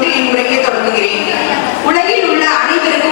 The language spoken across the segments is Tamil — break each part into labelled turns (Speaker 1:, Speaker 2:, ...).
Speaker 1: கொண்டு இன்றைக்கு தொடங்குகிறேன். உலகில் உள்ள அனைவருக்கும்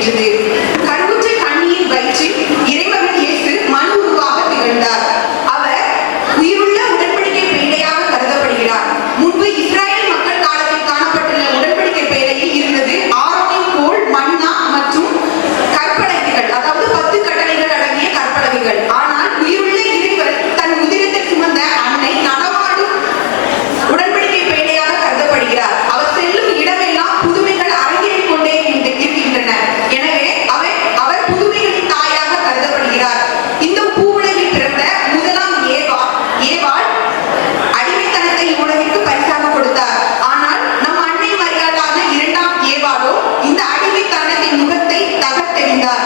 Speaker 1: into the integridad.